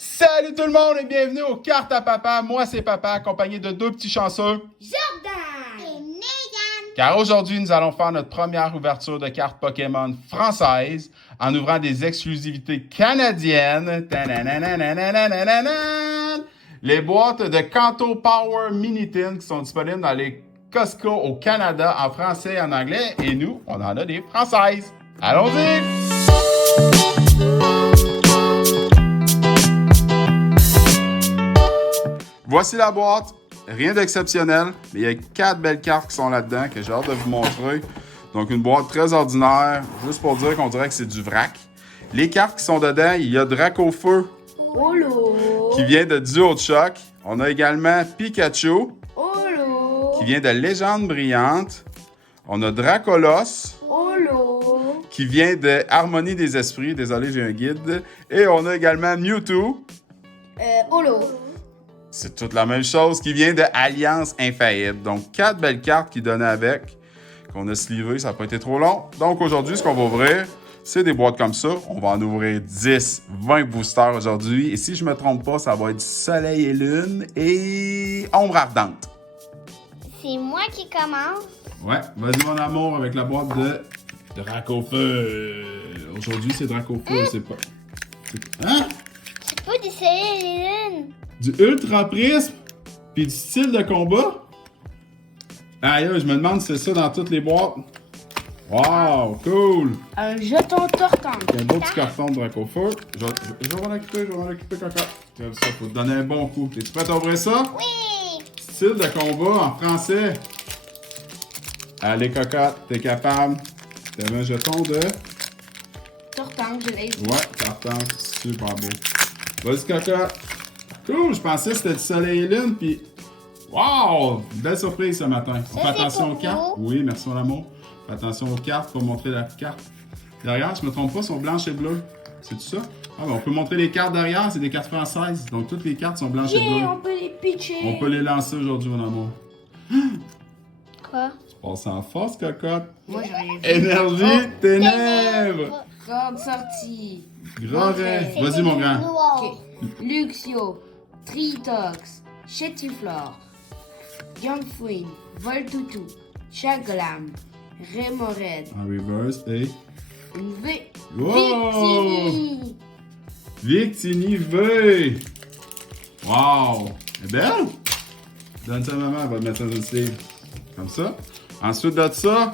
Salut tout le monde et bienvenue aux Cartes à Papa. Moi, c'est Papa, accompagné de deux petits chanceux, Jordan et Megan. car aujourd'hui, nous allons faire notre première ouverture de cartes Pokémon françaises en ouvrant des exclusivités canadiennes. Ta-na-na-na-na-na-na-na-na. Les boîtes de Kanto Power Mini Tin qui sont disponibles dans les Costco au Canada en français et en anglais. Et nous, on en a des françaises. Allons-y! Voici la boîte. Rien d'exceptionnel, mais il y a 4 belles cartes qui sont là-dedans que j'ai hâte de vous montrer. Donc, une boîte très ordinaire, juste pour dire qu'on dirait que c'est du vrac. Les cartes qui sont dedans, il y a Dracofeu qui vient de Duo de Choc. On a également Pikachu qui vient de Légende Brillante. On a Dracolos qui vient de Harmonie des Esprits. Désolé, j'ai un guide. Et on a également Mewtwo. C'est toute la même chose qui vient de Alliance Infaillible. Donc, 4 belles cartes qui donnaient avec, qu'on a slivé, ça n'a pas été trop long. Donc, aujourd'hui, ce qu'on va ouvrir, c'est des boîtes comme ça. On va en ouvrir 10, 20 boosters aujourd'hui. Et si je ne me trompe pas, ça va être Soleil et Lune et Ombre Ardente. C'est moi qui commence. Ouais, vas-y mon amour avec la boîte de Dracofeu. Aujourd'hui, c'est Dracofeu, c'est pas... Hein? C'est pas du soleil et lune. Du ultra prisme puis du style de combat. Aïe, je me demande si c'est ça dans toutes les boîtes. Wow, cool! Un jeton tortant. Il y a un beau petit carton de Dracofeu. Je vais m'en occuper, Coca. Comme ça, faut te donner un bon coup. Es-tu prêt à ouvrir ça? Oui. Style de combat en français. Allez, Cocotte, t'es capable. T'avais un jeton de... Tortant, je l'ai dit. Ouais, carton, super beau. Vas-y, Cocotte. Cool, je pensais que c'était du soleil et lune, puis... Wow! Belle surprise ce matin. On fait attention aux cartes. Oui, merci mon amour. Fais attention aux cartes pour montrer la carte. Derrière, je me trompe pas, sont blanches et bleues. C'est tout ça? Ah, ben on peut montrer les cartes derrière, c'est des cartes françaises. Donc toutes les cartes sont blanches et bleues. On peut les pitcher. On peut les lancer aujourd'hui, mon amour. Quoi? Tu passes en force, Cocotte. Moi, j'aurais vu. Énergie, ténèbres. Corde sortie. Grand rêve. Vas-y, mon grand. Noir. Ok. Luxio. Tritox. Chetiflore. Gangfuin. Voltutu. Chaglam. Remored. En reverse, et... Une V. Wow! Victini. Victini V! Wow! Elle est belle? Donne ça à maman, elle va te mettre ça dans le sleeve. Comme ça. Ensuite de ça,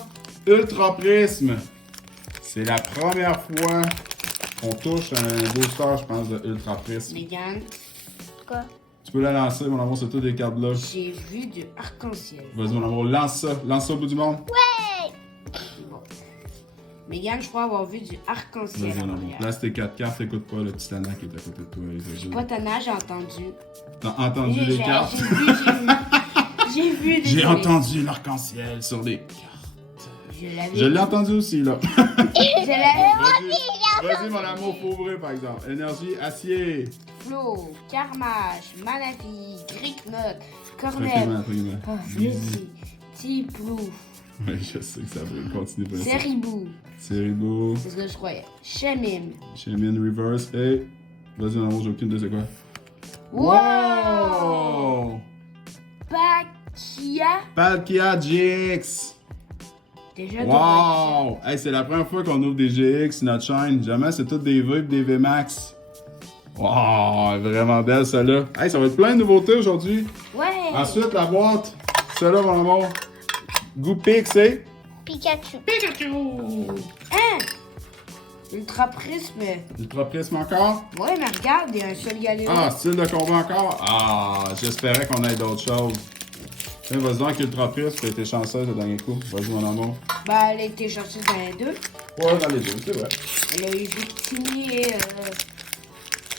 Ultra Prisme. C'est la première fois qu'on touche un booster, je pense, de Ultra Prisme. Megan, Quoi? Tu peux la lancer, mon amour, c'est toutes des cartes là. j'ai vu du arc-en-ciel. Vas-y, mon amour, lance ça. Lance ça au bout du monde. Ouais! Bon. Megan, je crois avoir vu du arc-en-ciel. Vas-y, en mon amour. arrière. Place tes 4 cartes, écoute pas le petit Tana qui est à côté de toi. Il va Pas Tana, j'ai entendu. T'as entendu les cartes? J'ai vu. J'ai entendu l'arc-en-ciel sur les cartes. Je l'avais. Je l'ai entendu aussi, là. Je l'avais. Vas-y, mon amour, faut ouvrir, par exemple. Énergie, acier. Flo, Carmache, Manafi, Gricknot, Cornell, Tranquillement. Fluffy, Tiplou, Oui, je sais que ça va continuer pour ça. Seribou. Seribou. C'est ce que je croyais. Shemim. Chemin reverse. Et. Vas-y, mon amour, j'ai aucune de c'est quoi. Wow! Wow! Pakia. Palkia GX. Déjà Wow! Hey, c'est la première fois qu'on ouvre des GX, notre chaîne. Jamais, c'est toutes des V et des VMAX. Wow! Vraiment belle, celle-là. Hey, ça va être plein de nouveautés aujourd'hui. Ouais. Ensuite, la boîte. Celle-là, mon amour. Goût Pix, c'est. Pikachu. Hein? Ultra prisme. Ultra Prisme encore. Ouais, mais regarde, il y a un seul galéo. Ah, style de combat encore. Ah, j'espérais qu'on ait d'autres choses. Tiens, vas-y donc, Ultra Prisme, t'as été chanceuse le dernier coup. Vas-y, mon amour. Bah, elle a été cherchée dans les deux. Ouais, dans les deux, c'est vrai. Elle a eu Victini et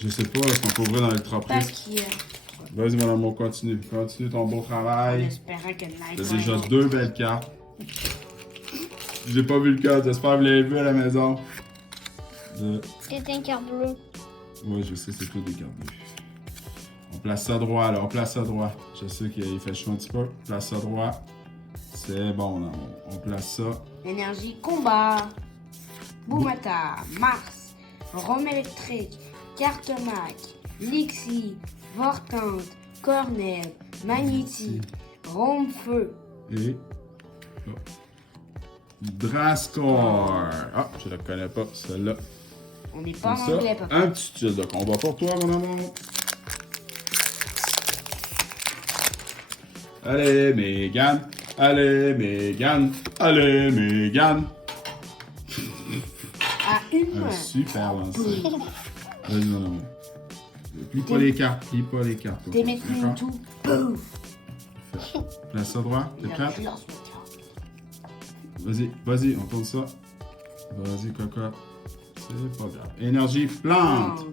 Je sais pas, est-ce qu'on peut ouvrir dans l'Ultra Prisme? Pakia. Vas-y, mon amour, continue. Continue ton beau En travail. espérant qu'elle T'as l'aille. déjà 2 belles cartes. J'ai pas vu le code, j'espère que vous l'avez vu à la maison. C'est un cœur bleu. Ouais, je sais, c'est tout des cartes bleues. On place ça droit, là, on place ça droit. Je sais qu'il fait chaud un petit peu. On place ça droit. C'est bon, là. On place ça. Énergie combat. Boumata, Mars, Rome électrique, Carte Mac, Lixie, Vortante, Cornel, Magnéti, Rompe-Feu. Et... oh. Drascore. Ah, je la connais pas, celle-là. On n'est pas Comme en ça, anglais, papa. un petit style de combat pour toi, mon amour. Allez, Megan. Allez, Megan. Allez, Megan. À une Un main. super lancer. Vas-y, mon amour. Plie pas les cartes, plie pas les cartes. T'es mettre une D'accord? tout. Pouf! Place ça droit, t'es Il a prête? plus lance maintenant. Vas-y, vas-y, on tourne ça. Vas-y, cocotte. C'est pas grave. Énergie plante.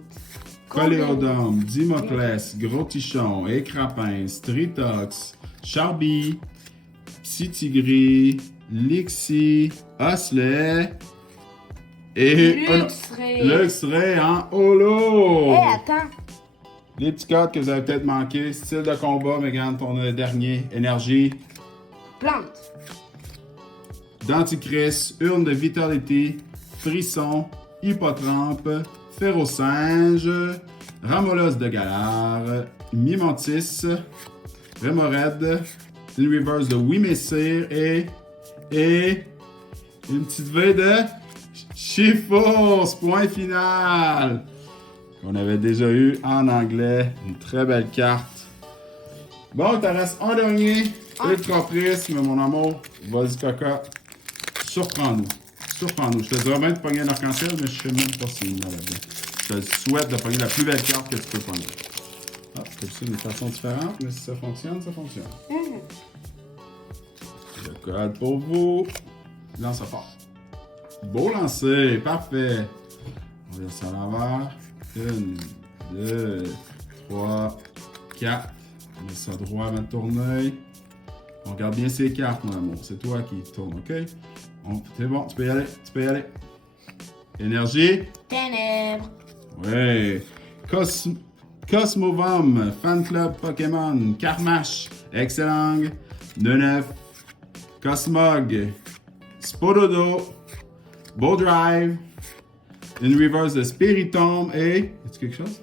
Coléodome, Dimoclès, Gros Tichon, Écrapin, Stritox, Charby, Psy-Tigris, Lixie, Osley et Luxray. Luxray en holo. Hé, attends. Les petits codes que vous avez peut-être manqués. Style de combat, Megan, ton dernier. Énergie. Plante. Denticris, Urne de Vitality, Frisson, Hippotrampe, Ferrosinge, Ramolos de Galar, Mimantis, Rémorède, une reverse de Wimessir et une petite V de Chiffos, point final. On avait déjà eu en anglais une très belle carte. Bon, il te reste un dernier. Ultra Prisme, mon amour. Vas-y, Coca. Surprends-nous. Surprends-nous. Je te dirais même de pogner un arc-en-ciel, mais je sais même pas s'il y en a là-dedans. Je te souhaite de pogner la plus belle carte que tu peux pogner. Ah, c'est aussi d'une façon différente, mais si ça fonctionne, ça fonctionne. Le code pour vous. Lance à part. Beau lancer. Parfait. On va ça à l'envers. 1, 2, 3, 4. On met ça droit avant de tourner. On regarde bien ces cartes, mon amour. C'est toi qui tourne, OK? C'est bon, tu peux y aller. Tu peux y aller. Énergie. Ténèbres. Ouais. Cosmovom, Fan Club Pokémon, Karmash, Excelang, Neunef, Cosmog, Spododo, Bowdrive, une reverse de Spiritomb et... Est-ce quelque chose?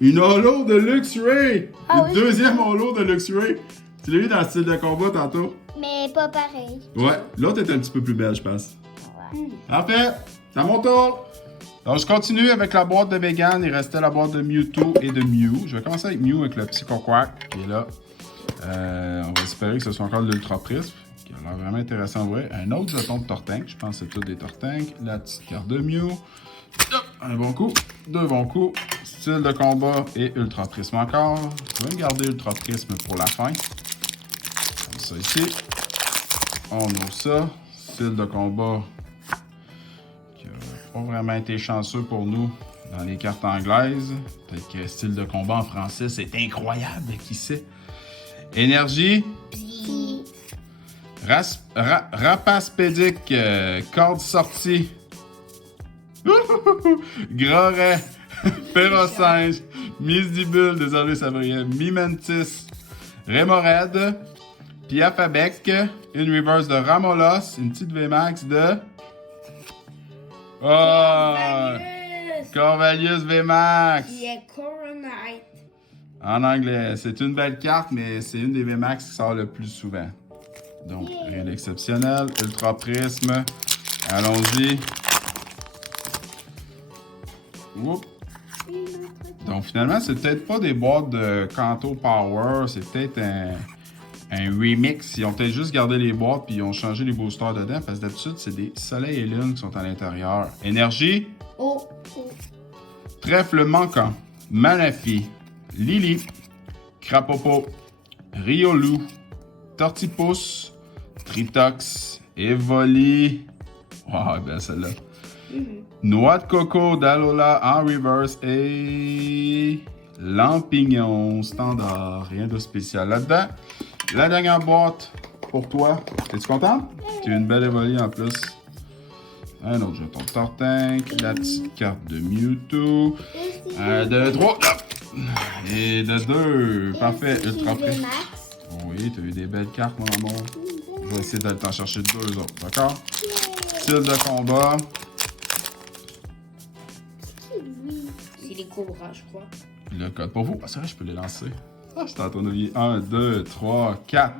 Une holo de Luxray! Ah Une oui. deuxième holo de Luxray! Tu l'as vu dans le style de combat tantôt? Mais pas pareil. Ouais, l'autre est un petit peu plus belle, je pense. Ouais. Parfait, c'est à mon tour. Donc, je continue avec la boîte de Megan. Il restait la boîte de Mewtwo et de Mew. Je vais commencer avec Mew, avec le Psycho-Quack qui est là. On va espérer que ce soit encore de l'Ultra Prisme, qui a l'air vraiment intéressant à voir. Un autre jeton de Tortank. Je pense que c'est tout des Tortank. La petite carte de Mew. Hop, un bon coup, deux bons coups. Style de combat et Ultra Prisme encore. Je vais garder Ultra Prisme pour la fin. Comme ça ici. On ouvre ça. Style de combat qui n'a pas vraiment été chanceux pour nous dans les cartes anglaises. Peut-être que style de combat en français, c'est incroyable, qui sait. Énergie. Puis, Rapaspédique. Corde sortie. Groret. Ferrosinge. Misdibule, désolé ça brillait. Mimentis. Rémorède. Piafabec. Une reverse de Ramolos. Une petite VMAX de... Oh! Corvallis VMAX. Qui est Coronite. En anglais. C'est une belle carte, mais c'est une des VMAX qui sort le plus souvent. Donc, rien d'exceptionnel. Ultra Prisme. Allons-y. Oups. Donc, finalement, c'est peut-être pas des boîtes de Kanto Power. C'est peut-être un remix. Ils ont peut-être juste gardé les boîtes puis ils ont changé les boosters dedans. Parce que d'habitude, c'est des soleils et lunes qui sont à l'intérieur. Énergie. Oh. Trèfle manquant. Manafi. Lily. Crapopo. Riolu. Tortipousse. Tritox. Evoli. Wow, ben celle-là. Noix de coco d'Alola en reverse et Lampignon standard. Rien de spécial là-dedans. La dernière boîte pour toi. Es-tu content? Tu as une belle Evoli en plus. Un autre jeton de Tortank. La petite carte de Mewtwo. De 3. Et de 2. Parfait. Ultra prêt. Oui, tu as eu des belles cartes, mon amour. Je vais essayer d'aller t'en chercher deux autres. D'accord? Style de combat. C'est les cobras, je crois. Le code pour vous. Ah, c'est vrai, je peux les lancer. Ah, je suis en train d'oublier. 1, 2, 3, 4.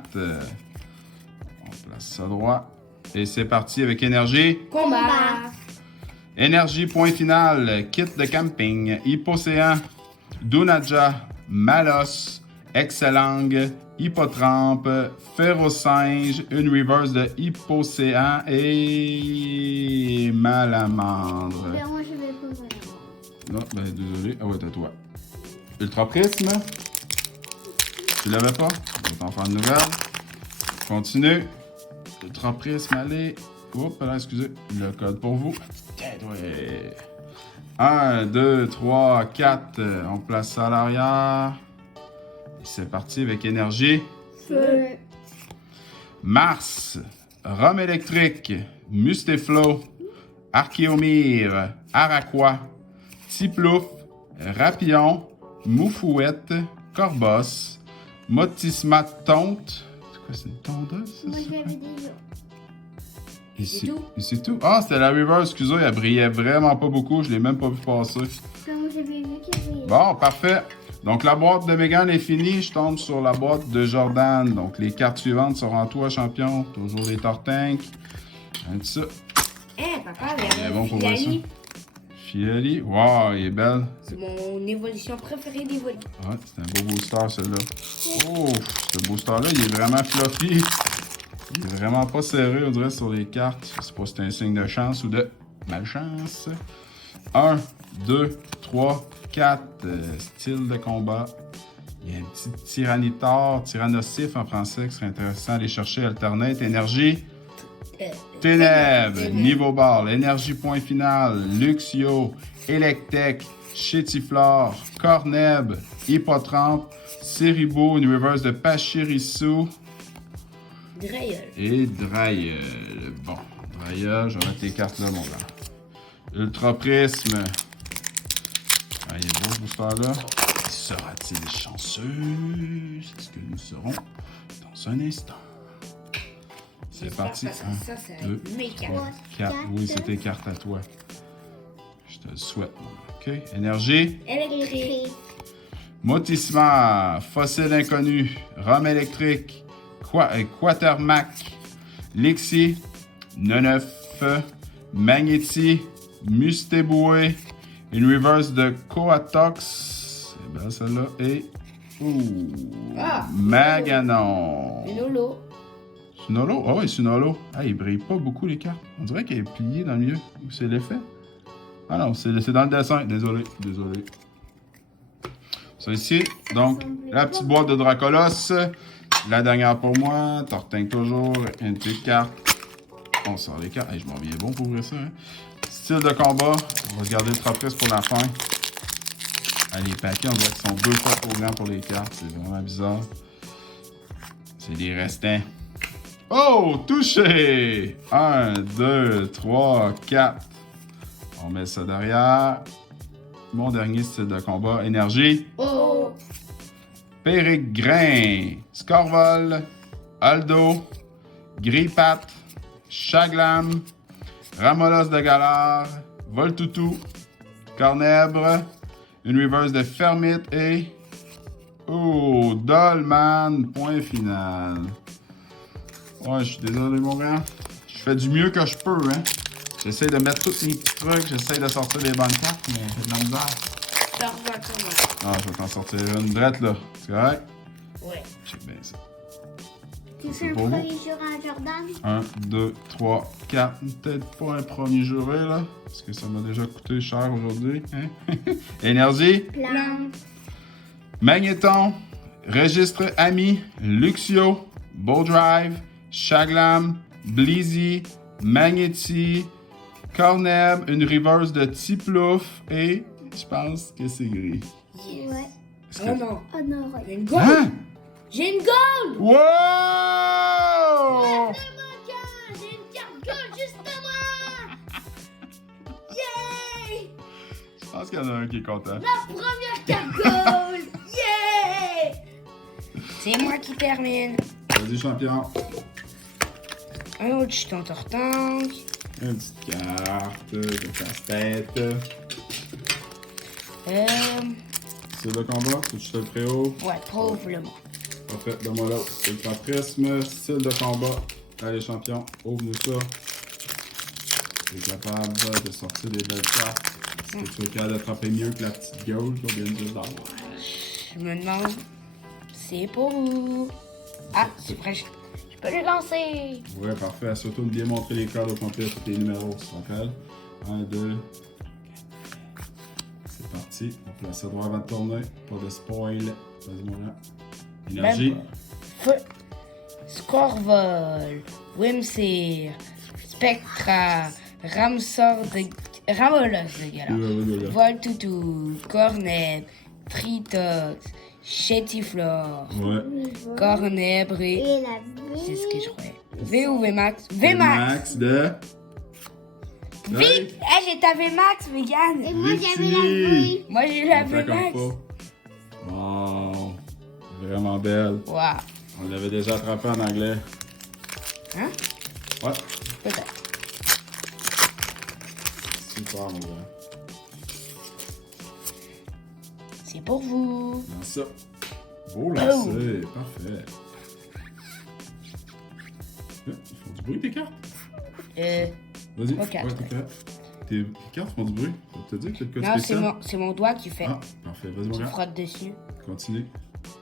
On place ça droit. Et c'est parti avec énergie. Combat! Énergie, point final. Kit de camping. Hypocéan. Dunaja. Malos. Excelang. Hippotrampe. Ferrosinge. Une reverse de Hypocéan. Et. Malamandre. Ben, moi, je vais pas vraiment. Non, ben désolé. Ah ouais, t'as toi. Ultra prisme. Tu l'avais pas? Je vais t'en faire une nouvelle. Continue. Ultra prisme, allez. Oups, là, excusez. Le code pour vous. Ouais. 1, 2, 3, 4. On place ça à l'arrière. Et c'est parti avec énergie. Feu. Mars. Rhum électrique. Mustéflo. Archéomire. Araqua. Tiplouf. Rapillon. Moufouette. Corbos. Motisma tonte. C'est quoi, c'est une tondeuse, ça? Moi, je l'avais déjà. Et C'est tout? et c'est tout? Ah, c'était la reverse, excusez, elle brillait vraiment pas beaucoup, je l'ai même pas vu passer. Comme j'avais vu qu'il y avait. Bon, parfait. Donc la boîte de Megan est finie, je tombe sur la boîte de Jordan. Donc les cartes suivantes seront toi, champion. Toujours les Tortanks. Un petit ça. Papa, Il est bon pour Filali. voir ça. Fiali. Wow, il est belle. C'est mon évolution préférée d'Evoli. Ouais, c'est un beau booster, celui-là. Oh, ce booster-là, il est vraiment fluffy. Il est vraiment pas serré, on dirait, sur les cartes. Je sais pas si c'est un signe de chance ou de malchance. 1, 2, 3, 4. Style de combat. Il y a un petit tyrannitar, tyrannosif en français, qui serait intéressant à aller chercher. Alternate, énergie. Ténèbres, niveau barre, énergie point final, Luxio, Electek, Chétiflore, Corneb, Hippotrampe, Ceribo, une reverse de Pachirisu Drayeul. et Drayeul. Bon, Drayeul, je vais mettre tes cartes là, mon gars. Ultra Prisme. Ah, il est beau ce booster-là. Sera-t-il chanceux? C'est ce que nous serons dans un instant. C'est parti. Parce que 1, ça, c'est 2, mes cartes. 3, 4. Oui, c'est tes cartes à toi. Je te le souhaite. OK. Énergie. Électrique. Motisma. Fossile inconnu. Rhum électrique. Quatermac. Lixi. Neneuf. Magnéti. Mustéboué. Une reverse de Coatox. C'est bien celle-là. Et. Maganon. Une holo. Sunolo? Ah oui, Sunolo. Ah, il brille pas beaucoup les cartes. On dirait qu'elle est pliée dans le milieu. Ou c'est l'effet? Ah non, c'est dans le dessin. Désolé. Ça ici. Donc, la petite boîte de Dracolos. La dernière pour moi. Tortank toujours. Une petite carte. On sort les cartes. Hey, je m'en viens bon pour ouvrir ça. Hein? Style de combat. On va se garder le trapèze pour la fin. Ah, les paquets, on dirait qu'ils sont 2 fois trop grands pour les cartes. C'est vraiment bizarre. C'est les restants. Oh, touché! 1, 2, 3, 4. On met ça derrière. Mon dernier style de combat, énergie. Oh! Périgrin, Scorvol, Aldo, Grippat, Chaglam, Ramolos de Galar, Voltoutou, Cornèbre, une reverse de Fermite et... Oh, Dolman, point final. Ouais, je suis désolé, mon gars. Je fais du mieux que je peux, hein. J'essaie de mettre tous mes petits trucs, j'essaie de sortir les bonnes cartes, mais j'ai de la misère. Ah, je vais t'en sortir une drette, là. C'est correct? Ouais. Check bien ça. Tu fais un pour vous. premier jour à Jordan? 1, 2, 3, 4. Peut-être pas un premier juré, là. Parce que ça m'a déjà coûté cher aujourd'hui. Hein? Énergie. Plan. Magnéton. Registre Ami. Luxio. Bow Drive. Chaglam. Bleezy. Magnéti. Corneb. Une reverse de Tiplouf. Et je pense que c'est gris. Yes. Ouais. Est-ce Oh que- non. Oh non, J'ai une gold. Hein? J'ai une gold. Wow! J'ai une carte gold, justement! Yay! Je pense qu'il y en a un qui est content. La première carte gold! Yay! C'est moi qui termine. Vas-y, champion. Un autre jeton Tortank. Une petite carte de casse-tête. Style de combat, faut que je te le préhaut. Ouais, probablement. Parfait, donne-moi l'autre. Ultra prisme, style de combat. Allez, champion, ouvre-nous ça. Tu es capable de sortir des belles cartes. Est-ce que tu es capable d'attraper mieux que la petite gold qu'on vient de juste d'avoir? Je me demande. C'est pour vous. Ah, c'est vrai, je peux le lancer. Ouais, parfait. Surtout de bien montrer les cartes au complet, tous les numéros, tu te rappelles? 1, 2. C'est parti. On place ça droit avant de tourner. Pas de spoil. Vas-y, mon gars. Énergie. Feu. Scorvol. Whimsir. Spectra. Ramolos de Galar. Voltoutou. Corneb. Tritox. Chétiflore. Ouais. Cornèbre et. Et la C'est vie. ce que je croyais. V ou Vmax? Vmax! Max de. V! Hey, j'ai ta Vmax, Et vegan! moi, j'avais la Vicky. vie. Moi, j'ai la On fait comme Vmax! pas. Wow. Vraiment belle. Wow! On l'avait déjà attrapé en anglais. Hein? Ouais. Peut-être. Super, mon gars. C'est pour vous! Dans ça. Beau lancer. Parfait. Ils font du bruit, tes cartes? Vas-y. Pas quatre. Ouais, tes cartes. Tes cartes font du bruit. On te dit que c'est le Non, code c'est spécial. mon doigt qui fait. Ah, parfait. Vas-y, mon Qui gars. frotte dessus. Continue.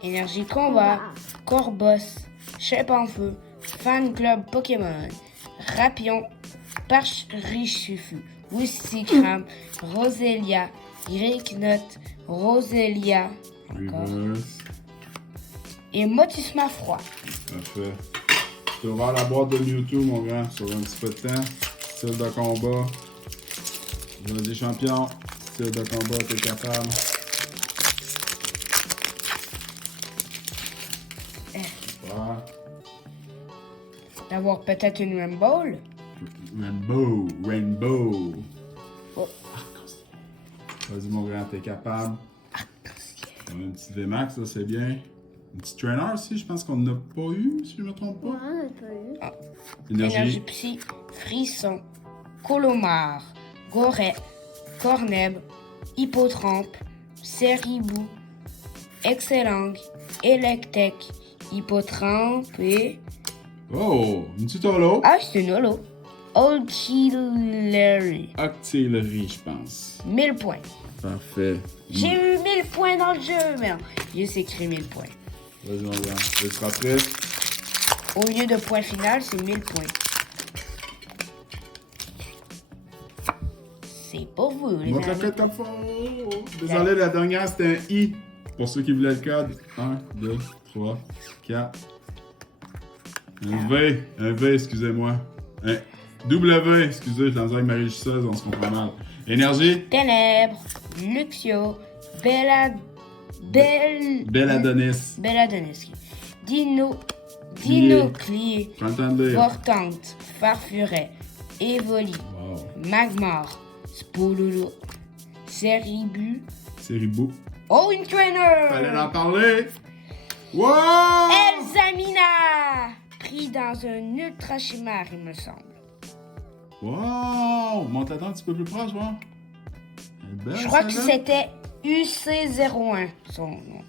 Énergie combat, Corboss, Chef en feu, Fan Club Pokémon, Rapion, Parchrichufu, Wistikram, Roselia, Greeknot, Roselia, encore, Reverse. et Motisma froid. Parfait. Tu vas ouvrir la boîte de Mewtwo, mon gars, sur un petit peu de temps. Style de combat. Vas-y, champion. Style de combat, t'es capable. Super. D'avoir peut-être une Rainbow. Rainbow. Rainbow. Oh. Vas-y, mon grand, t'es capable. On a une petite VMAX, ça, c'est bien. Une petite trainer aussi, je pense qu'on n'a pas eu, si je ne me trompe pas. Ouais, on n'a pas eu. Énergie Psy, Frisson, Colomar, Goret, Corneb, Hippotrampe, Seribou, Excellang, Electek, Hippotrampe et... Oh, une petite holo. Ah, c'est une holo. Octillery. Octillery, je pense. 1000 points. Parfait. J'ai eu 1000 points dans le jeu, mais j'ai écrit 1000 points. Vas-y, mon grand. Tu seras prêt? Au lieu de point final, c'est 1000 points. C'est pour vous, les Montre la amis. fête comme fort. Désolé, la dernière, c'était un I. Pour ceux qui voulaient le code. 1, 2, 3, 4. Un V, excusez-moi. Un W, excusez, je l'en avec Marie Gisseuse, on se comprend mal. Énergie. Ténèbres, Luxio, Belladonis. Belladonis. Dinoclier, Prends le temps de lire. Portante, Farfuret, Evoli, Wow. Magmar, Spololo, Seribu. C'est Ribou. Oh, une trainer! Fallait en parler. Wow! Elzamina! Pris dans un ultra chimère, il me semble. Wow! Monte la dent un petit peu plus proche, voir. Elle est belle, Je crois que celle-là. c'était UC01, son nom.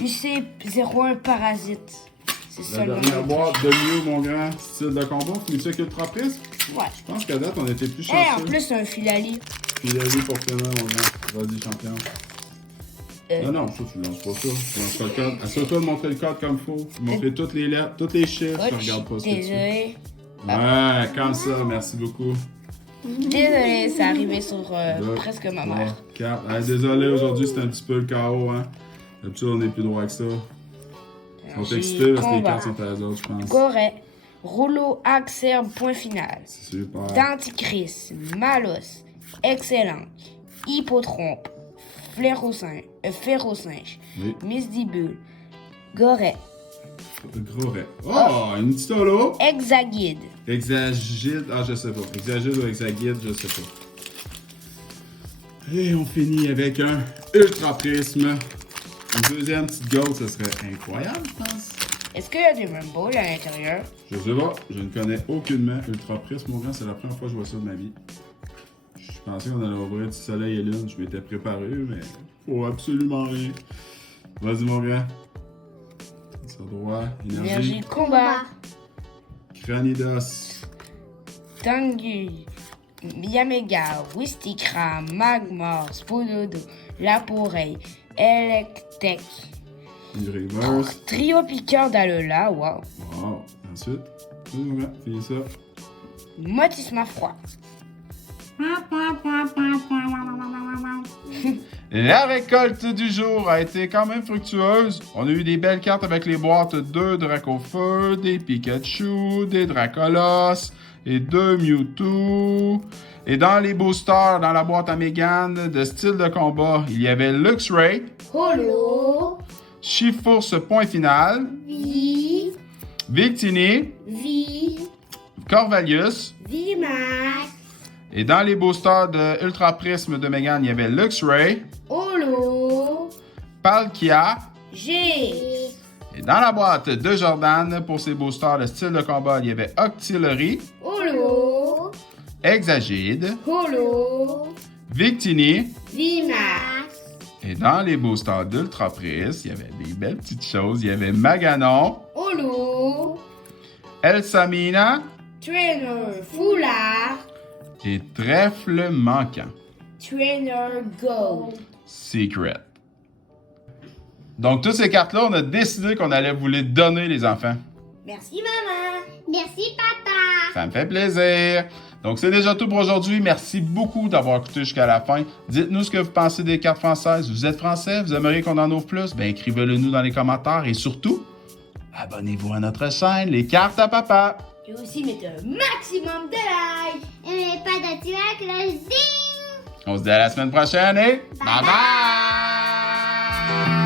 UC01 Parasite. C'est ça La le nom. dernière boîte de Mew, mon grand. Style de combat. Finis-tu avec Ultra Prisme? Ouais. Je pense qu'à date, on était plus Et en chanceux. plus, un filali. Il a vu pour finir, mon grand. Vas-y, champion. Non, non, ça, tu lances pas ça. Tu lances pas le code. Assure-toi de montrer le code comme il faut. Montrer toutes les lettres, tous les chiffres. Tu regardes pas ce que tu fais. Désolé. Ouais, comme ça. Merci beaucoup. Désolé, c'est arrivé sur Deux, presque ma 3, mère. 4. Désolé, aujourd'hui, c'était un petit peu le chaos, hein. D'habitude, on est plus droit que ça. Ils sont excités parce que les cartes sont à eux autres, je pense. Goret, Rouleau, Axerbe, point final. Super. Denticris, Malos, Excellent, Hippotrampe, Férocinge, Oui. Misdibule, Goret, Gros ray. Oh, une petite holo. Hexaguide. Exagide. Ah, je sais pas. Exagide ou exaguide, je sais pas. Et on finit avec un Ultra Prisme. Une deuxième petite gold, ce serait incroyable, je pense. Est-ce qu'il y a des rainbows à l'intérieur? Je sais pas. Je ne connais aucunement Ultra Prisme, mon grand. C'est la première fois que je vois ça de ma vie. Je suis Je pensais qu'on allait ouvrir du soleil et lune. Je m'étais préparé, mais faut absolument rien. Vas-y, mon gars. Ça droit, Énergie énergie, combat. Cranidos, Tengu. Yamega. Wistikra. Magmar. Spododo. Laporeille. Electek. reverse. Trio piqueur d'Alola. Wow. Wow. Ensuite, vas-y, mon gars, finis ça. Motisma froid. La récolte du jour a été quand même fructueuse. On a eu des belles cartes avec les boîtes 2 Dracofeu, des Pikachu, des Dracolos et 2 Mewtwo. Et dans les boosters, dans la boîte à Mégane de style de combat, il y avait Luxray, Holo. Chifourse point final, Vi. Victini, Vi. Corvallis. Vimax. Et dans les boosters de Ultra Prisme de Mégane, il y avait Luxray, Holo. Palkia. G. Et dans la boîte de Jordan, pour ses boosters de style de combat, il y avait Octillery, Holo. Exagide, Holo. Victini. Vimax. Et dans les boosters d'Ultra Prisme, il y avait des belles petites choses. Il y avait Maganon, Holo. Elsamina Trainer Foulard. et Trèfle Manquant. Trainer Gold. Secret. Donc, toutes ces cartes-là, on a décidé qu'on allait vous les donner, les enfants. Merci maman. Merci papa. Ça me fait plaisir. Donc, c'est déjà tout pour aujourd'hui. Merci beaucoup d'avoir écouté jusqu'à la fin. Dites-nous ce que vous pensez des cartes françaises. Vous êtes français? Vous aimeriez qu'on en ouvre plus? Ben, écrivez-le nous dans les commentaires. Et surtout, abonnez-vous à notre chaîne, Les Cartes à Papa. Et aussi mettre un maximum de likes. Et n'oubliez pas d'activer la cloche ding. On se dit à la semaine prochaine et bye bye!